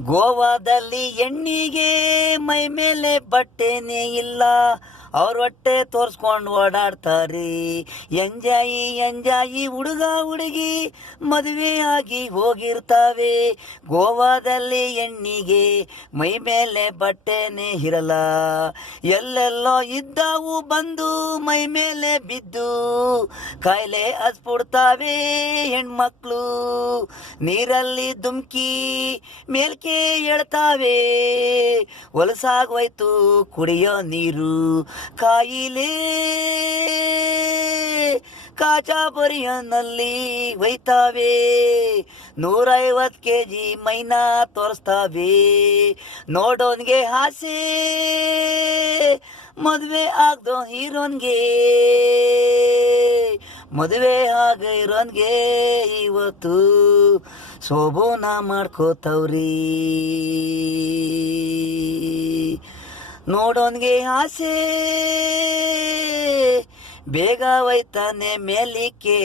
ಗೋವಾದಲ್ಲಿ ಹೆಣ್ಣಿಗೆ ಮೈ ಮೇಲೆ ಬಟ್ಟೆನೇ ಇಲ್ಲ, ಅವ್ರ ಹೊಟ್ಟೆ ತೋರ್ಸ್ಕೊಂಡು ಓಡಾಡ್ತಾರೆ. ಎಂಜಾಯಿ ಎಂಜಾಯಿ ಹುಡುಗ ಹುಡುಗಿ ಮದುವೆ ಆಗಿ ಹೋಗಿರ್ತಾವೆ. ಗೋವಾದಲ್ಲಿ ಹೆಣ್ಣಿಗೆ ಮೈ ಮೇಲೆ ಬಟ್ಟೆನೇ ಇರಲ್ಲ, ಎಲ್ಲೆಲ್ಲೋ ಇದ್ದವು ಬಂದು ಮೈ ಮೇಲೆ ಬಿದ್ದು ಕಾಯಿಲೆ ಹಸ್ಬಿಡ್ತಾವೆ ಹೆಣ್ಮಕ್ಳು. ನೀರಲ್ಲಿ ಧುಮ್ಕಿ ಮೇಲ್ಕೆ ಹೇಳ್ತಾವೆ, ಹೊಲಸಾಗೋಯ್ತು ಕುಡಿಯೋ ನೀರು. ಕಾಯಿಲೆ ಕಾಚಾಬರಿಯನಲ್ಲಿ ಒಯ್ತಾವೆ, 150 kg ಮೈನಾ ತೋರಿಸ್ತಾವೆ. ನೋಡೋನ್ಗೆ ಆಸೆ ಮದುವೆ ಆಗ್ದೋ ಹೀರೋನ್ಗೆ, ಮದುವೆ ಆಗಿರೋನ್ಗೆ ಇವತ್ತು ಶೋಭನ ಮಾಡ್ಕೋತವ್ರಿ. ನೋಡೋನ್ಗೆ ಆಸೆ ಬೇಗ ಒಯ್ತಾನೆ ಮೇಲಿಕ್ಕೆ,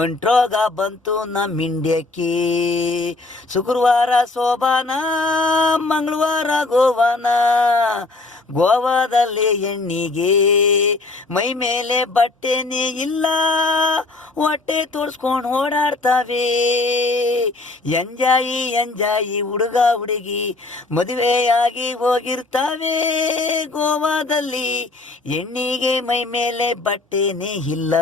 ಅಂಟ್ರೋಗ ಬಂತು ನಮ್ಮ ಇಂಡ್ಯಕ್ಕೆ. ಶುಕ್ರವಾರ ಶೋಭಾನ, ಮಂಗಳವಾರ ಗೋವಾನ. ಗೋವಾದಲ್ಲಿ ಹೆಣ್ಣಿಗೆ ಮೈ ಮೇಲೆ ಬಟ್ಟೆನೇ ಇಲ್ಲ, ಹೊಟ್ಟೆ ತೋರಿಸ್ಕೊಂಡು ಓಡಾಡ್ತಾವೆ. ಎಂಜಾಯಿ ಎಂಜಾಯಿ ಹುಡುಗ ಹುಡುಗಿ ಮದುವೆಯಾಗಿ ಹೋಗಿರ್ತಾವೆ. ಗೋವಾದಲ್ಲಿ ಹೆಣ್ಣಿಗೆ ಮೈ ಮೇಲೆ ಬಟ್ಟೆನೇ ಇಲ್ಲ.